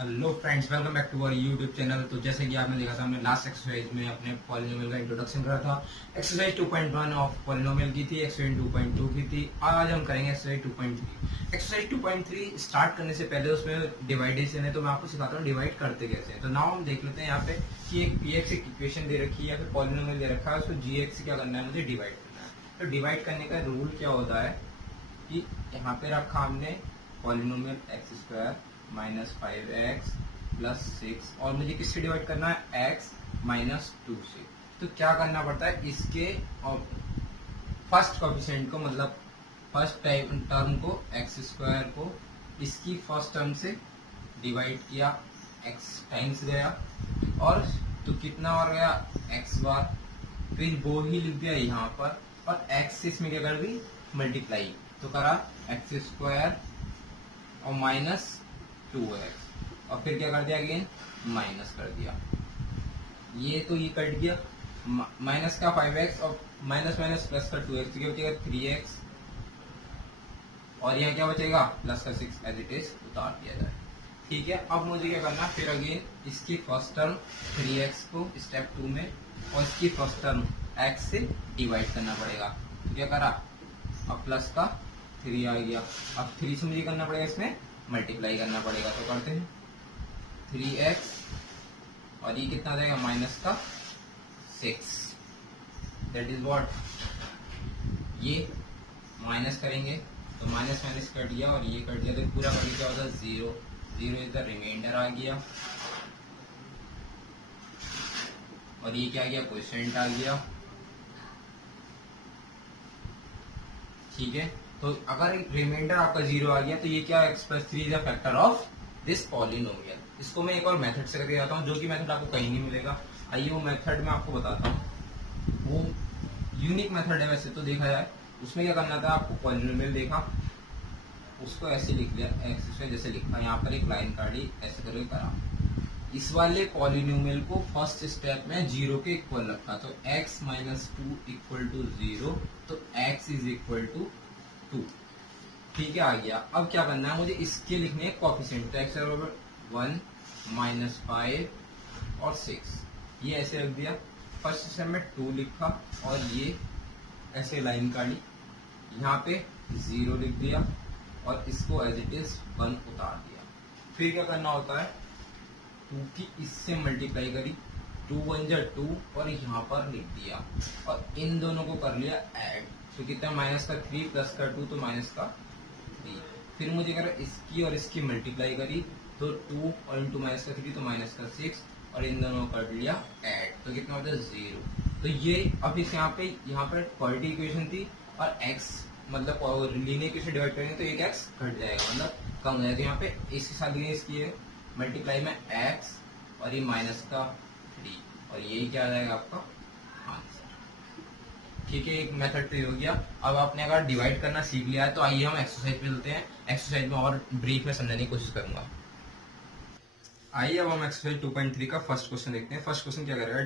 Hello friends, welcome back to our YouTube channel. तो जैसे कि आपने देखा था, हमने लास्ट एक्सरसाइज में अपने पॉलिनोमियल का इंट्रोडक्शन करा था। एक्सरसाइज 2.1 ऑफ पॉलिनोमियल की थी, एक्सरसाइज 2.2 की थी, और आज हम करेंगे एक्सरसाइज 2.3। एक्सरसाइज 2.3 स्टार्ट करने से पहले उसमें डिवाइडेशन है, तो मैं आपको सिखाता हूँ डिवाइड करते कैसे हैं। तो नाउ हम देख लेते हैं यहाँ पे कि एक px एक इक्वेशन दे रखी है या फिर पॉलिनोमियल दे रखा है, उसको gx से क्या करना है, मुझे डिवाइड करना है। तो डिवाइड करने का रूल क्या होता है कि यहाँ पे रखा हमने polynomial x square minus 5x plus 6, और मुझे किससे डिवाइड करना है, x माइनस 2 से। तो क्या करना पड़ता है, इसके और फर्स्ट कोएफिशिएंट को, मतलब फर्स्ट टर्म को, एक्स स्क्वायर को इसकी फर्स्ट टर्म से डिवाइड किया, x टाइम्स गया, और तो कितना और गया, x बार, फिर वो ही लिख दिया यहाँ पर, और x से इसमें क्या कर दी, मल्टीप्लाई, तो करा एक्स स्क्वायर और माइनस 2x, और फिर क्या कर दिया, अगेन माइनस कर दिया। ये तो ये कट गया, माइनस का 5x और माइनस माइनस प्लस का 2x, तो क्या बचेगा 3x, और यहाँ क्या बचेगा प्लस का 6, एज इट इज उतार दिया जाए। ठीक है, अब मुझे क्या करना, फिर अगेन इसकी फर्स्ट टर्म 3x को स्टेप 2 में, और इसकी फर्स्ट टर्म x से डिवाइड करना पड़ेगा। तो क्या करा, अब प्लस का 3 आ गया, अब 3 से मुझे करना पड़ेगा, इसमें मल्टीप्लाई करना पड़ेगा। तो करते हैं 3x, और ये कितना जाएगा, माइनस का 6, दैट इज व्हाट, ये माइनस करेंगे तो माइनस माइनस कट गया, और ये कट गया, तो पूरा कट क्या होता है 0, 0 इज द रिमाइंडर आ गया, और ये क्या आ गया, क्वोशिएंट आ गया। ठीक है, तो अगर रिमाइंडर आपका 0 आ गया, तो ये क्या, x plus 3 is a factor of this polynomial. इसको मैं एक और मेथड से करके जाता हूँ, जो कि मेथड आपको कहीं नहीं मिलेगा। आइए वो मेथड मैं आपको बताता हूँ। वो यूनिक मेथड है वैसे तो देखा जाए। उसमें क्या करना था, आपको पॉलिनोमियल देखा, उसको ऐसे लिख लिया, एक्स स्क्वायर जैसे लिखा, यहाँ पर एक लाइन काटी, ऐसे करके करा। इस वाले पॉलिनोमियल को फर्स्ट स्टेप में 0 के इक्वल रखा, तो x माइनस 2 इक्वल टू 0, तो x इज इक्वल टू 2। ठीक है, आ गया। अब क्या करना है, मुझे इसके लिखने हैं कोएफिशिएंट, तो x बराबर 1 माइनस 5 और 6, ये ऐसे रख दिया। फर्स्ट स्टेप में 2 लिखा, और ये ऐसे लाइन काटी, यहाँ पे 0 लिख दिया, और इसको एज इट इज 1 उतार दिया। फिर क्या करना होता है, 2 की इससे मल्टीप्लाई करी, 2 1 जा 2, और यहाँ पर लिख दिया, और इन दोनों को कर लिया ऐड, तो कितना, माइनस का 3 प्लस का 2, तो माइनस का 3। फिर मुझे करा इसकी और इसकी मल्टीप्लाई करी, तो 2 और इंटू माइनस का 3, तो माइनस का 6, और इन दोनों को कर लिया ऐड, तो कितना होता है 0। तो ये अब इस यहाँ पर क्वालिटी इक्वेशन थी, और x मतलब लीनियर इक्वेशन डिवाइड करेंगे तो एक x घट जाएगा, मतलब कम हो जाएगा। तो यहाँ पे इसके साथ इसकी है मल्टीप्लाई में x, और ये माइनस का 3, और यही क्या आ जाएगा आपका आंसर। ठीक है, एक मेथड तो हो गया। अब आपने अगर डिवाइड करना सीख लिया है, तो आइए हम एक्सरसाइज पे चलते हैं। एक्सरसाइज में और ब्रीफ में समझाने की कोशिश करूंगा। आइए अब हम एक्सरसाइज 2.3 का फर्स्ट क्वेश्चन देखते हैं। फर्स्ट क्वेश्चन क्या करेगा,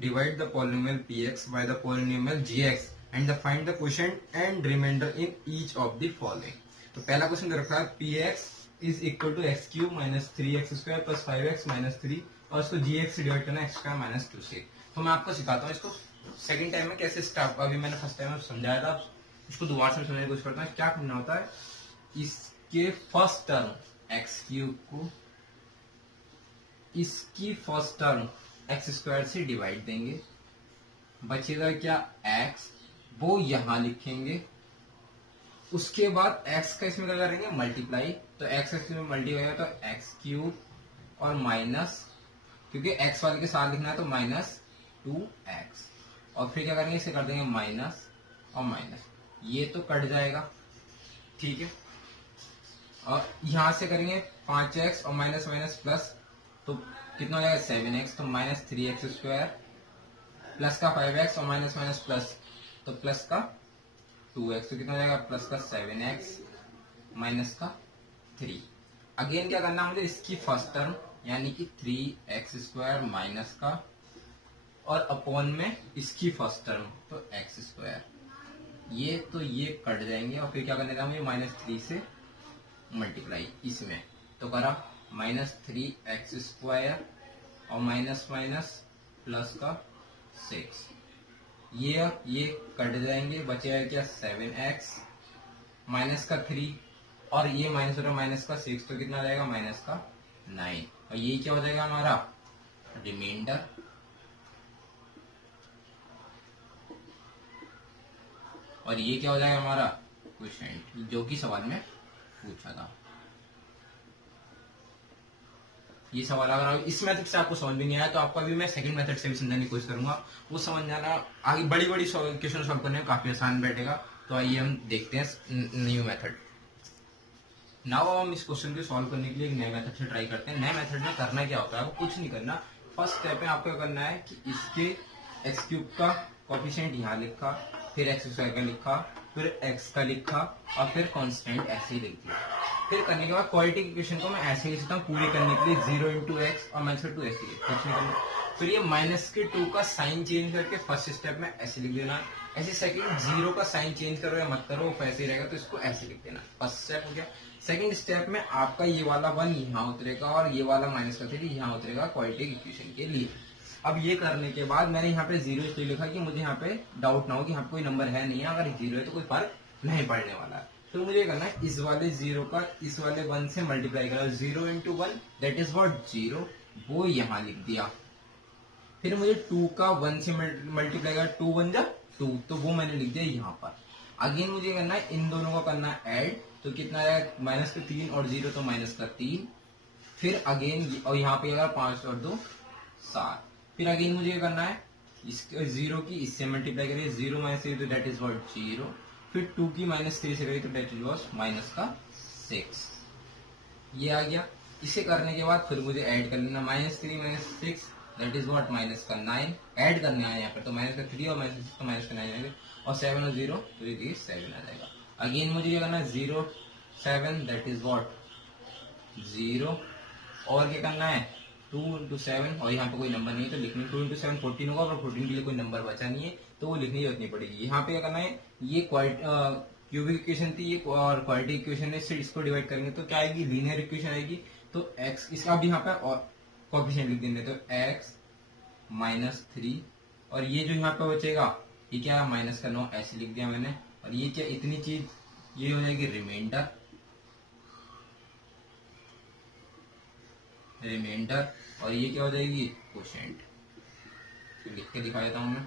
divide the polynomial px by the polynomial gx and find the quotient and remainder in each of the following. तो पहला क्वेश्चन दे रखा है, px is equal to x cube minus 3x square plus 5x minus 3, और इसको gx से divide करना x square minus 2 से। तो मैं आपको सिखाता हूँ इसको सेकंड टाइम में कैसे स्टार्ट, अभी मैंने फर्स्ट टाइम में समझाया था, इसको दोबारा से समझने की कोशिश करता हूँ। क्या करना होता है, इसके फर्स्ट टर्म एक्स क्यूब को इसकी फर्स्ट टर्म एक्स स्क्वायर से डिवाइड देंगे, बचेगा क्या x, वो यहां लिखेंगे। उसके बाद x का इसमें क्या करेंगे, मल्टीप्लाई, तो x इसमें मल्टीप्लाई होगा, तो एक्स क्यूब और माइनस, क्योंकि x वाले के साथ लिखना है, तो माइनस 2x, और फिर क्या करेंगे, इसे कर देंगे माइनस और माइनस, ये तो कट जाएगा। ठीक है, और यहां से करेंगे 5x और माइनस माइनस प्लस, तो कितना हो जाएगा 7x, तो माइनस 3x स्क्वायर प्लस का 5x और माइनस माइनस प्लस, तो प्लस का 2x, तो कितना हो जाएगा प्लस का 7x माइनस का 3। अगेन क्या करना है मुझे, इसकी फर्स्ट टर्म यानी कि 3x स्क्वायर माइनस का, और अपॉन में इसकी फर्स्ट टर्म, तो x स्क्वायर, ये तो ये कट जाएंगे, और फिर क्या करने का मुझे, माइनस 3 से मल्टीप्लाई इसमें, तो करा -3x² और माइनस माइनस प्लस का 6, ये कट जाएंगे, बचेगा क्या 7x माइनस का 3 और ये माइनस हो रहा माइनस का 6, तो कितना जाएगा माइनस का 9 और ये क्या हो जाएगा हमारा रिमाइंडर। और ये क्या हो जाएगा हमारा क्वोशिएंट, जो कि सवाल में पूछा था। ये सवाल अगर इस मेथड से आपको समझ में नहीं आया तो आपको अभी मैं सेकंड मेथड से भी समझाने की कोशिश करूंगा, वो समझ जाना। आगे बड़ी बड़ी क्वेश्चन सॉल्व करने में काफी आसान बैठेगा। तो आइए हम देखते हैं न्यू मेथड। नाउ हम इस क्वेश्चन को सॉल्व करने के लिए एक नए मेथड से ट्राई करते हैं। नए मेथड में करना क्या होता है, आपको कुछ नहीं करना। फर्स्ट स्टेप में आपको करना है कि इसके x³ का कोएफिशिएंट यहाँ लिखा, फिर x² का लिखा, फिर x का लिखा और फिर कांस्टेंट ऐसे ही लिख दिया। फिर करने के बाद क्वाड्रेटिक इक्वेशन को मैं ऐसे लिख सकता हूँ पूरी करने के लिए 0 into x और -2 ऐसे कुछ नहीं करना। फिर ये -2 का साइन चेंज करके फर्स्ट स्टेप में ऐसे लिख देना। ऐसे सेकंड 0 का साइन चेंज करो या मत करो, वो ऐसे ही रहेगा, तो इसको ऐसे लिख देना। फर्स्ट स्टेप हो गया। सेकंड स्टेप में आपका ये वाला 1 यहाँ उतरेगा और ये वाला -3 यहाँ उतरेगा क्वाड्रेटिक इक्वेशन के लिए। अब ये करने के बाद मैंने यहाँ पे 0 इसलिए लिखा कि मुझे यहाँ पे डाउट ना हो कि यहाँ पे कोई नंबर है नहीं है, अगर 0 है तो कोई फर्क नहीं पड़ने वाला है। तो मुझे करना है इस वाले 0 का इस वाले 1 से मल्टीप्लाई करा, 0 into 1 दैट इज व्हाट 0, वो यहाँ लिख दिया। फिर मुझे 2 का 1 से मल्टीप्लाई करा, 2 1 जा 2, तो वो मैंने लिख दिया यहाँ पर। अगेन मुझे करना है इन दोनों का करना है ऐड, तो कितना आएगा -3 और 0 तो -3। फिर अगेन और यहाँ पे अगर 5 और 2 7। फिर अगेन मुझे करना है इस 0 की इससे मल्टीप्लाई करिए, 0 -3 तो दैट इज व्हाट 0। फिर 2 की -3 से करिए तो दैट इज व्हाट -6। ये आ गया। इसे करने के बाद फिर मुझे ऐड कर लेना, -3 -6 दैट इज व्हाट -9। ऐड करने आया यहाँ पर तो -3 और -6 तो -9 आएगा और 7 और 0 तो ये 7 आ जाएगा। अगेन मुझे ये करना है 0 7 दैट इज व्हाट 0 और क्या करना है 2 into 7 और यहाँ पे कोई नंबर नहीं है तो लिखने 2 into 7 14 होगा और 14 के लिए कोई नंबर बचा नहीं है तो वो लिखने की जरूरत नहीं पड़ेगी। यहाँ पे क्या करना है, ये क्यूबिक इक्वेशन थी ये और क्वाड्रेटिक इक्वेशन है, इसको डिवाइड करेंगे तो क्या आएगी लीनियर इक्वेशन आएगी। तो x इसका अब यहाँ पे और कोएफिशिएंट लिख देंगे तो x -3 और ये जो यहाँ पे बचेगा ये क्या -9 ऐसे लिख दिया मैंने। और ये क्या इतनी चीज ये हो जाएगी रिमाइंडर और ये क्या हो जाएगी क्वोशिएंट। तो लिख के दिखा देता हूं मैं,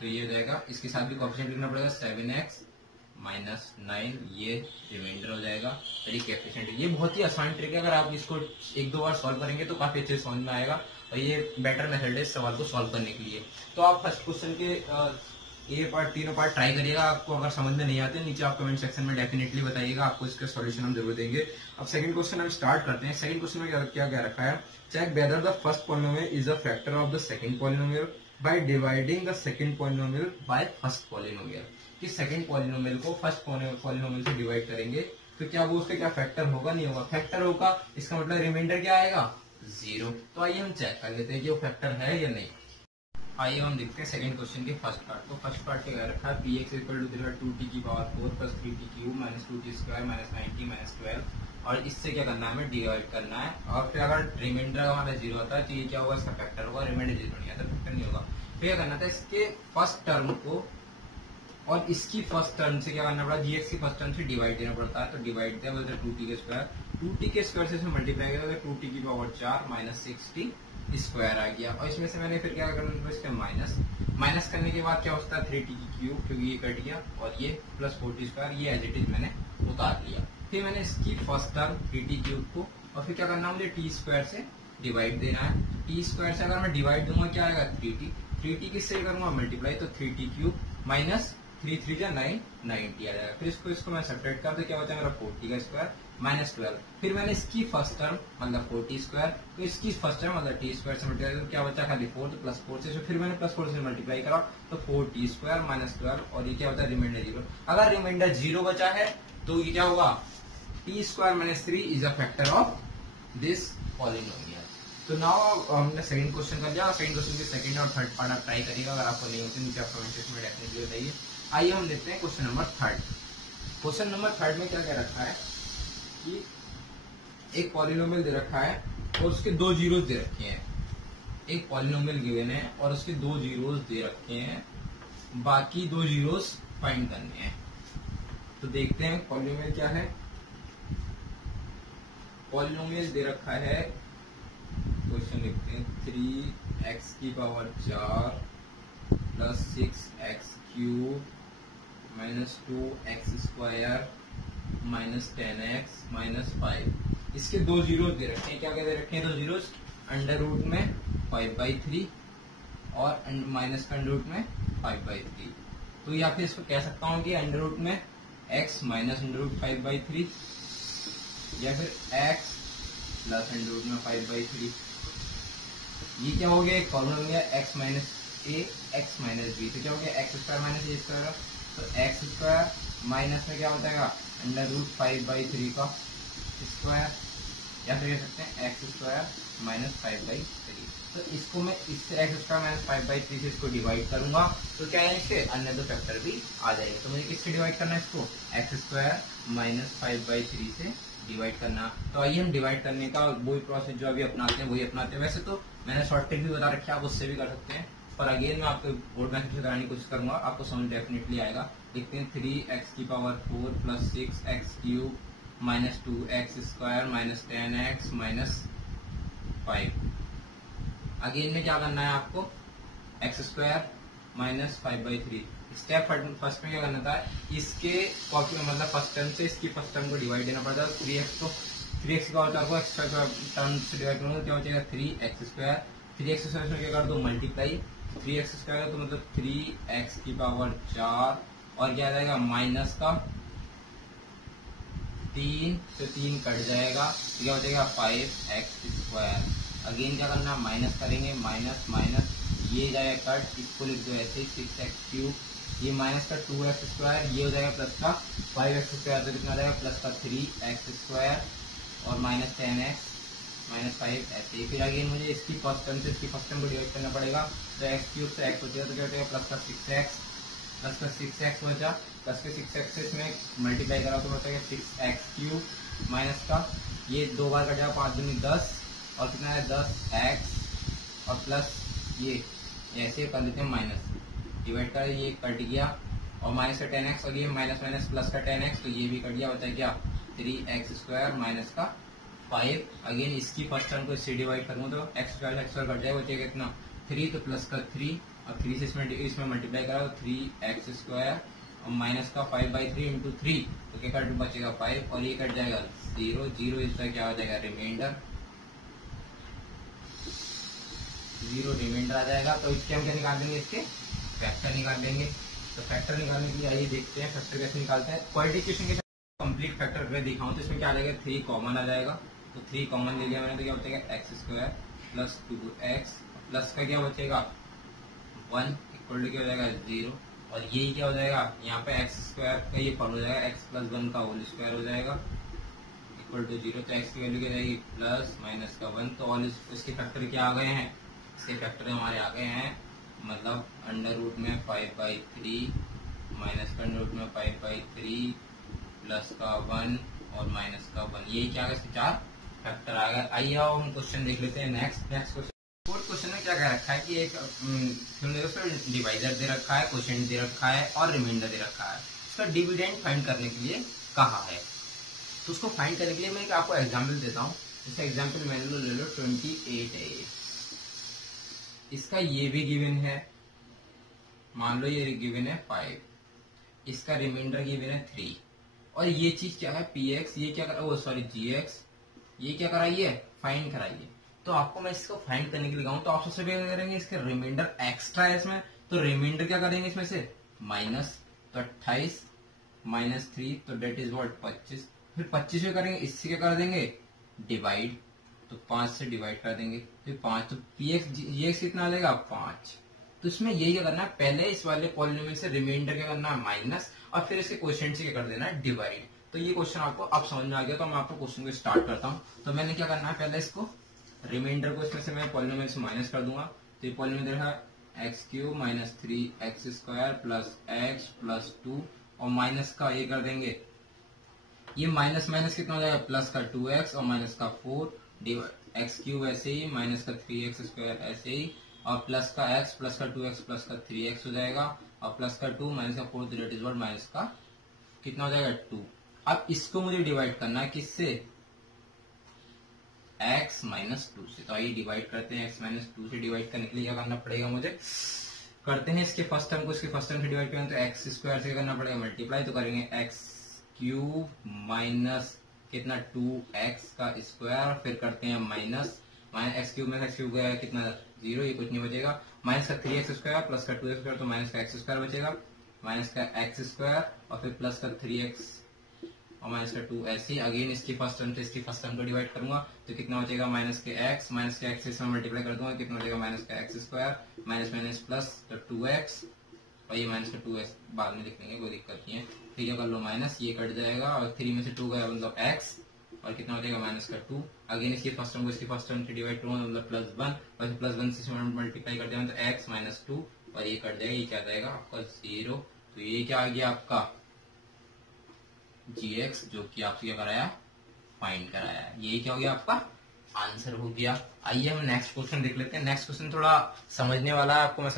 तो ये हो जाएगा। इसके साथ भी कोएफिशिएंट लिखना पड़ेगा 7x -9, ये रिमाइंडर हो जाएगा और ये कोएफिशिएंट। ये बहुत ही आसान ट्रिक है, अगर आप इसको 1-2 बार सॉल्व करेंगे तो काफी अच्छे से समझ में आएगा और ये बेटर मेथड है इस सवाल को सॉल्व करने के लिए। तो आप फर्स्ट क्वेश्चन के ये पार्ट तीनों पार्ट ट्राई करिएगा। आपको अगर समझ में नहीं आते नीचे आप कमेंट सेक्शन में डेफिनेटली बताइएगा, आपको इसका सॉल्यूशन हम जरूर देंगे। अब सेकंड क्वेश्चन हम स्टार्ट करते हैं। सेकंड क्वेश्चन में क्या रखा है, check whether the first polynomial is a factor of the second polynomial by dividing the second polynomial by first polynomial. कि सेकंड पॉलिनोमियल को फर्स्ट पॉलिनोमियल से डिवाइड करेंगे तो क्या वो उसका क्या फैक्टर होगा, नहीं होगा। फैक्टर होगा इसका मतलब रिमाइंडर क्या आएगा 0। तो आइए हम चेक कर लेते हैं कि वो फैक्टर है या नहीं। आइए हम देखते हैं सेकंड क्वेश्चन के फर्स्ट पार्ट को। फर्स्ट पार्ट क्या रखा है, px = 2t की power 4 + 3t cube -2t square -90 -12 और इससे क्या करना है हमें डिवाइड करना है। और फिर अगर रिमाइंडर हमारा 0 होता है तो ये क्या होगा इसका फैक्टर होगा, रिमाइंडर 0 नहीं आता फैक्टर नहीं होगा। फिर क्या करना था इसके फर्स्ट टर्म को और इसकी फर्स्ट टर्म से क्या करना पड़ा, gx की फर्स्ट टर्म से डिवाइड देना पड़ता है। तो डिवाइड दिया बोलते 2t के स्क्वायर, 2t के स्क्वायर से मल्टीप्लाई किया तो 2t की पावर 4 -6t स्क्वायर आ गया। और इसमें से मैंने फिर क्या करना था इसका माइनस करने के बाद क्या होता है 3t की क्यूब, क्योंकि ये कट गया और ये प्लस 4t स्क्वायर ये एज इट इज मैंने उतार लिया। फिर मैंने इसकी फर्स्ट टर्म 3t क्यूब को और फिर क्या करना मुझे t स्क्वायर से डिवाइड देना है। t स्क्वायर से अगर मैं डिवाइड दूंगा क्या आएगा 3t किससे करूंगा मल्टीप्लाई, तो 3t क्यूब माइनस 3 3 जा 9 90 आ जाएगा। फिर इसको मैं सब्ट्रैक्ट कर, तो क्या बचा मेरा 40 का स्क्वायर -12। फिर मैंने इसकी फर्स्ट टर्म मतलब 40 स्क्वायर, तो इसकी फर्स्ट टर्म मतलब t स्क्वायर से मल्टीप्लाई तो क्या बचा खाली 4, तो +4 से फिर मैंने +4 से मल्टीप्लाई करा तो 4t स्क्वायर -12 और ये क्या होता है रिमाइंडर 0। अगर रिमाइंडर 0 बचा है तो ये क्या होगा t square -3 is a factor of this polynomial. तो नाउ हमने सेकंड क्वेश्चन कर लिया। सेकंड क्वेश्चन के सेकंड और थर्ड पार्ट आप ट्राई करिएगा, अगर आपको नहीं होते नीचे आप कमेंट सेक्शन में डेफिनेटली बताइए। आइए हम देखते हैं question number third. Question number third में क्या क्या रखा है कि एक पॉलिनोमियल दे रखा है और उसके दो जीरोस दे रखे हैं। एक पॉलिनोमियल गिवन है और उसके दो जीरोस दे रखे हैं, बाकी दो जीरोस फाइंड करने हैं। तो देखते हैं पॉलिनोमियल क्या है। पॉलिनोमियल दे रखा है, क्वेश्चन लिखते हैं 3x की power 4 plus 6x cube minus 2x square minus 10x minus 5। इसके दो जीरो दे रखे हैं। क्या क्या दे रखे हैं? दो जीरो अंडर रूट में 5/3 और माइनस का अंडर रूट में 5/3। तो या फिर इसको कह सकता हूं कि अंडर रूट में x माइनस अंडर रूट 5/3 या फिर x प्लस अंडर रूट में 5/3। ये क्या हो गया? एक फॉर्मूला हो गया x minus a x minus b। तो क्या हो गया? x square minus a square. तो x स्क्वायर माइनस में क्या हो जाएगा? अंडर रूट 5/3 का स्क्वायर, या फिर कह सकते हैं x स्क्वायर माइनस 5/3। तो इसको मैं इससे x स्क्वायर माइनस 5/3 से इसको डिवाइड करूंगा तो क्या है? इससे अन्य दो फैक्टर भी आ जाएगा। तो मुझे किससे डिवाइड करना है? इसको x स्क्वायर माइनस 5/3 से डिवाइड करना। तो आइए हम डिवाइड करने का वही प्रोसेस जो अभी अपनाते हैं वही अपनाते हैं। वैसे तो मैंने शॉर्ट ट्रिक भी बता रखी है, आप उससे भी कर सकते हैं, पर अगेन मैं आपको बोर्ड मैथड से कराने की कोशिश करूंगा, आपको समझ डेफिनेटली आएगा। देखते हैं 3x की power 4 plus 6x cube minus 2x square minus 10x minus 5। Again में क्या करना है आपको? x square minus 5/3। Step first में क्या करना था? इसके मतलब फर्स्ट टर्म से इसकी फर्स्ट टर्म को डिवाइड देना पड़ता है। 3x को 3x का होता है x टर्म से डिवाइड करूंगा, क्या हो जाएगा? 3x square. 3x स्क्वायर में क्या कर दो? मल्टीप्लाई। 3x स्क्वायर तो मतलब 3x की पावर 4 और क्या आ जाएगा? माइनस का 3 से 3 कट जाएगा, तो क्या हो जाएगा? 5x square. अगेन क्या करना? माइनस करेंगे, माइनस माइनस ये जाएगा कट, इसको लिख दो ऐसे 6x क्यूब, ये माइनस का 2x स्क्वायर, ये हो जाएगा प्लस का 5x स्क्वायर, तो कितना जाएगा? प्लस का 3x स्क्वायर और माइनस 10x माइनस 5 ऐसे। फिर अगेन मुझे इसकी फर्स्ट टर्म से इसकी फर्स्ट टर्म को डिवाइड करना पड़ेगा। तो x क्यूब से x बचेगा, तो क्या हो जाएगा? प्लस का 6x बचा, प्लस के 6x से इसमें मल्टीप्लाई करा तो बचेगा 6x क्यूब माइनस का ये दो बार कट जाएगा, 5 दूनी 10 और कितना है? 10x और प्लस ये ऐसे कर लेते हैं माइनस, डिवाइड कर ये कट गया और माइनस का 10x और ये माइनस माइनस प्लस का 10x, तो ये भी कट गया, बचा क्या? 3x स्क्वायर माइनस का 5। अगेन इसकी फर्स्ट टर्म को इससे डिवाइड करूंगा तो x स्क्वायर कट जाएगा, बचेगा कितना? 3, तो प्लस का 3 और 3 से इसमें मल्टीप्लाई करा तो 3x स्क्वायर और माइनस का 5/3 इंटू 3, तो क्या कट बचेगा? 5 और ये कट जाएगा 0 0, इसका क्या हो जाएगा? रिमाइंडर 0 रिमाइंडर आ जाएगा। तो इसके हम क्या निकाल देंगे? इसके फैक्टर निकाल देंगे। तो फैक्टर निकालने के लिए आइए देखते हैं फैक्टर कैसे निकालते हैं। क्वाड्रेटिक इक्वेशन के कंप्लीट फैक्टर अगर दिखाऊं तो इसमें क्या आ जाएगा? 3 कॉमन आ जाएगा, तो 3 कॉमन ले लिया मैंने, तो क्या बचेगा? x square plus 2x plus का क्या बचेगा? 1 इक्वल टू क्या हो जाएगा? 0 और ये क्या हो जाएगा? यहाँ पे x स्क्वायर का ये फॉर्म हो जाएगा, x प्लस 1 का होल स्क्वायर हो जाएगा इक्वल टू 0। तो x की वैल्यू क्या जाएगी? प्लस माइनस का 1। तो ऑल इसके फैक्टर क्या आ गए हैं? इसके फैक्टर हमारे आ गए हैं, मतलब अंडर रूट में 5/3 माइनस का अंडर रूट में 5/3 प्लस का 1 और माइनस का 1। यही क्या है? इसके 4 फैक्टर आ गए। आइए हम क्वेश्चन देख लेते हैं। नेक्स्ट क्वेश्चन, फोर्थ क्वेश्चन में क्या कह रखा है कि एक डिवाइजर दे रखा है, क्वोशिएंट दे रखा है और रिमाइंडर दे रखा है। इसका डिविडेंड फाइंड करने के लिए कहा है। तो उसको फाइंड करने के लिए मैं एक आपको एग्जाम्पल देता हूँ। जैसे एग्जाम्पल मैंने ले लो 28 है, इसका ये भी गिवन है, मान लो ये गिवन है 5, इसका रिमाइंडर गिवन है 3 और ये चीज क्या है? px, ये क्या करा? सॉरी gx, ये क्या कराइए? फाइंड कराइए। तो आपको मैं इसको फाइंड करने के लिए कहूँ तो आप सबसे पहले करेंगे इसके रिमाइंडर एक्स्ट्रा है इसमें, तो रिमाइंडर क्या करेंगे इसमें से? माइनस, तो 28 माइनस 3, तो डेट इज व्हाट? 25। फिर 25 में करेंगे, इससे क्या कर देंगे? डिवाइड, तो 5 से डिवाइड कर देंगे, फिर 5, तो px कितना आ जाएगा? 5। तो इसमें यही क्या करना है? पहले इस वाले पॉलिनोमियल से रिमाइंडर क्या करना है? माइनस, और फिर इसके क्वोशिएंट से क्या कर देना है? डिवाइड। तो ये क्वेश्चन आपको अब समझ में आ गया, तो मैं आपको क्वेश्चन को स्टार्ट करता हूँ। तो मैंने क्या करना है? पहले इसको रिमाइंडर को इसमें से मैं पॉलिनोमियल से माइनस कर दूंगा। तो ये पॉलिनोमियल देखा x cube minus 3x square plus x plus 2 और माइनस का ये कर देंगे, ये माइनस माइनस कितना हो जाएगा, प्लस का 2x और माइनस का 4 एक्स क्यूब ऐसे ही, माइनस का 3x स्क्वायर ऐसे ही, और प्लस का x प्लस का 2x प्लस का 3x हो जाएगा, और प्लस का 2 माइनस का 4 दैट इज व्हाट माइनस का कितना हो जाएगा 2। अब इसको मुझे डिवाइड करना है किससे, x माइनस 2 से। तो आइए डिवाइड करते हैं, x माइनस 2 से डिवाइड करने के लिए क्या करना पड़ेगा मुझे, करते हैं इसके फर्स्ट टर्म को इसके फर्स्ट टर्म से डिवाइड करेंगे तो एक्स स्क्वायर से करना पड़ेगा मल्टीप्लाई, तो करेंगे एक्स क्यूब माइनस कितना 2x का स्क्वायर, फिर करते हैं माइनस एक्स क्यूब में एक्स क्यूब गया कितना 0, ये कुछ नहीं बचेगा, माइनस का 3x स्क्वायर प्लस का 2x स्क्वायर, तो माइनस का एक्स स्क्वायर बचेगा, माइनस का एक्स स्क्वायर और फिर प्लस का 3x और माइनस का 2 ऐसे ही अगेन इसकी फर्स्ट टर्म से इसकी फर्स्ट टर्म को डिवाइड करूंगा तो कितना बचेगा माइनस के एक्स से इसमें मल्टीप्लाई कर दूंगा, कितना बचेगा माइनस का x square minus minus plus 2x, और ये माइनस का 2x बाद में लिख लेंगे, कोई दिक्कत नहीं है। ठीक है, कर लो माइनस, ये कट जाएगा और 3 में से 2 गया मतलब x, और कितना बचेगा माइनस का 2, अगेन इसकी फर्स्ट टर्म को इसकी फर्स्ट टर्म से डिवाइड करूंगा मतलब प्लस 1, और प्लस 1 से मल्टीप्लाई कर देंगे तो x माइनस 2, और ये कट जाएगा, ये क्या जाएगा आपका 0। तो ये क्या आ गया आपका gx, जो कि आपसे क्या कराया, फाइंड कराया, यही क्या हो गया आपका आंसर हो गया। आइए हम नेक्स्ट क्वेश्चन देख लेते हैं। नेक्स्ट क्वेश्चन थोड़ा समझने वाला है आपको। मैं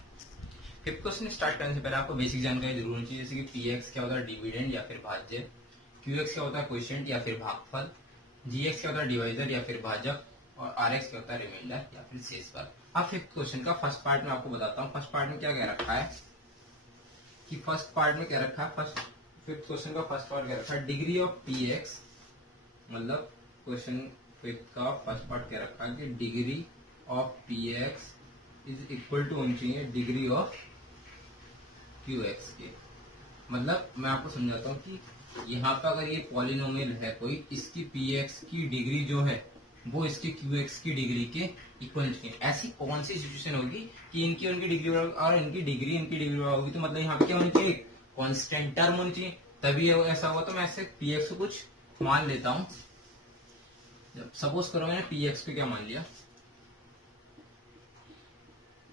फिफ्थ क्वेश्चन स्टार्ट करने से पहले आपको बेसिक जानकारी जरूर होनी चाहिए, जैसे कि px क्या होता है डिविडेंड या फिर भाज्य, qx क्या होता है क्वोशिएंट या फिर भागफल, gx क्या होता है डिवाइजर या फिर भाजक, और rx क्या होता है रिमाइंडर या फिर शेषफल। अब फिफ्थ क्वेश्चन का फर्स्ट पार्ट में आपको बताता हूँ। फर्स्ट पार्ट में क्या कह रखा है कि फर्स्ट पार्ट में क्या रखा है, फिफ्थ क्वेश्चन का फर्स्ट पार्ट क्या रखा है, डिग्री ऑफ px, मतलब क्वेश्चन फिफ्थ का फर्स्ट पार्ट क्या रखा है कि degree of px is equal to होनी चाहिए डिग्री ऑफ qx के। मतलब मैं आपको समझाता हूँ कि यहाँ पर अगर ये पॉलिनोमियल है कोई, इसकी px की डिग्री जो है वो इसके qx की डिग्री के इक्वल चाहिए। ऐसी कौन सी सिचुएशन होगी कि इनकी उनकी डिग्री और इनकी डिग्री होगी, तो मतलब यहाँ पे क्या होनी चाहिए, कांस्टेंट टर्म होनी चाहिए, तभी ऐसा हुआ। तो मैं ऐसे px को कुछ मान लेता हूँ। जब सपोज करो मैंने px को क्या मान लिया,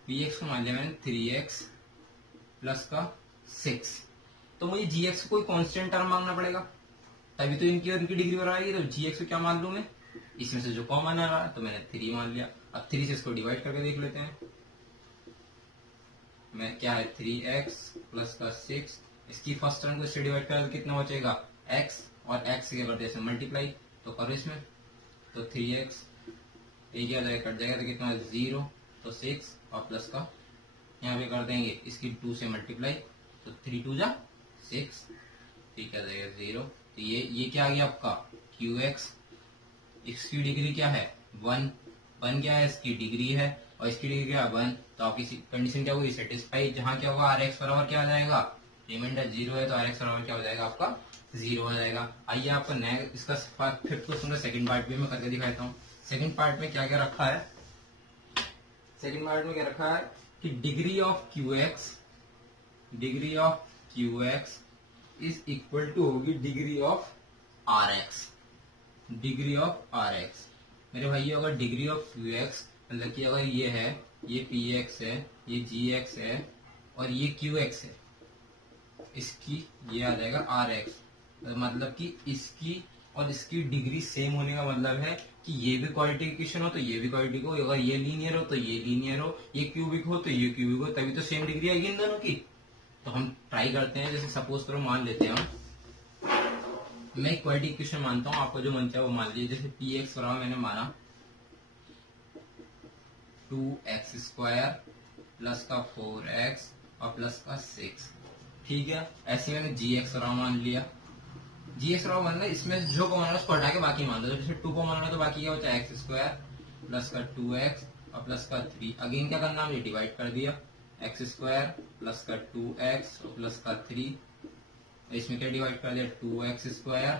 px को मान लिया मैंने 3x प्लस का 6, तो मुझे gx को कोई कांस्टेंट टर्म मांगना पड़ेगा, तभी तो इनकी और इनकी डिग्री बराबर आएगी। तो gx को क्या मान लूं मैं, इसमें से जो कॉमन आ रहा है तो मैंने 3 मान लिया। अब 3 से इसको डिवाइड करके देख लेते हैं। मैं क्या है 3x प्लस का 6, इसकी फर्स्ट टर्म को इससे डिवाइड करें तो कितना बचेगा x, और x से क्या करते हैं मल्टीप्लाई, तो करो इसमें, तो 3x ये क्या जाएगा कट जाएगा तो कितना 0, तो 6 और प्लस का यहाँ पे कर देंगे इसकी 2 से मल्टीप्लाई, तो 3 2 जा 6, ठीक है जाएगा 0। तो ये क्या आ गया आपका qx, इसकी डिग्री क्या है 1 क्या है इसकी डिग्री है, और इसकी डिग्री क्या है 1, तो आपकी कंडीशन क्या होगी सेटिस्फाई, जहां क्या होगा rx बराबर क्या आ जाएगा, रिमाइंडर 0 है तो rx बराबर क्या हो जाएगा आपका 0 हो जाएगा। आइए आपका नेक्स्ट इसका फिफ्थ क्वेश्चन का सेकंड पार्ट भी मैं करके दिखाता हूँ। सेकंड पार्ट में क्या क्या रखा है, सेकंड पार्ट में क्या रखा है कि degree of qx is equal to होगी degree of rx, degree of rx। मेरे भाई अगर डिग्री ऑफ qx मतलब कि अगर ये है, ये px है, ये gx है और ये qx है, इसकी ये आ जाएगा rx, मतलब कि इसकी और इसकी डिग्री सेम होने का मतलब है कि ये भी क्वाड्रेटिक इक्वेशन हो तो ये भी क्वाड्रेटिक हो, अगर ये लीनियर हो तो ये लीनियर हो, ये क्यूबिक हो तो ये क्यूबिक हो, तभी तो सेम डिग्री आएगी इन दोनों की। तो हम ट्राई करते हैं, जैसे सपोज करो मान लेते हैं हम, मैं एक क्वाड्रेटिक इक्वेशन मानता हूँ, आपको जो मन चाहे वो मान लीजिए। जैसे px बराबर मैंने माना 2x स्क्वायर प्लस का 4x और प्लस का 6, ठीक है। ऐसे मैंने gx बराबर मान लिया, gx बराबर मान लिया, इसमें जो कॉमन है उसको हटा के बाकी मान दो। जैसे 2 को माना तो बाकी क्या बचा x स्क्वायर प्लस का 2x और प्लस का 3, अगेन क्या करना हमने डिवाइड कर दिया, x स्क्वायर प्लस का 2x और प्लस का 3, इसमें क्या डिवाइड कर दिया 2x स्क्वायर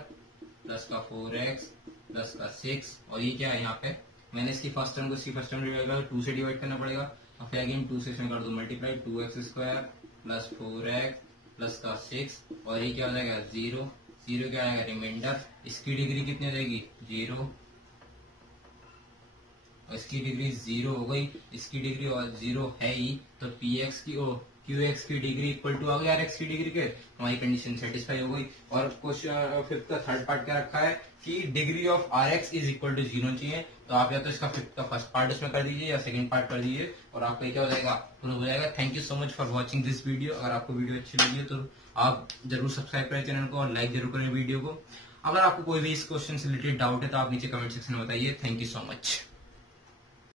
प्लस का 4x प्लस का 6, और ये क्या है यहाँ पे मैंने इसकी फर्स्ट टर्म को इसकी फर्स्ट टर्म डिवाइड कर 2 से डिवाइड करना पड़ेगा, और फिर अगेन 2 से इसमें कर दो multiply, 2x square plus 4x plus का 6, और ये क्या हो जाएगा 0 क्या आएगा रिमाइंडर, इसकी डिग्री कितनी रहेगी 0 और इसकी डिग्री 0 हो गई, इसकी डिग्री और 0 है ही, तो px की क्यू एक्स की डिग्री इक्वल टू आ गई आर एक्स की डिग्री के, हमारी कंडीशन सेटिस्फाई हो गई। और क्वेश्चन फिफ्थ का थर्ड पार्ट क्या रखा है कि degree of R x is equal to 0 चाहिए। तो आप या तो इसका फिफ्थ का फर्स्ट पार्ट इसमें कर दीजिए या सेकंड पार्ट कर दीजिए और आपका क्या हो जाएगा, प्रूव हो जाएगा। Thank you so much for watching this video. अगर आपको वीडियो अच्छी लगी है तो आप जरूर सब्सक्राइब करें चैनल को और लाइक जरूर करें वीडियो को। अगर आपको कोई भी इस क्वेश्चन से रिलेटेड डाउट है तो आप नीचे कमेंट सेक्शन में बताइए। Thank you so much.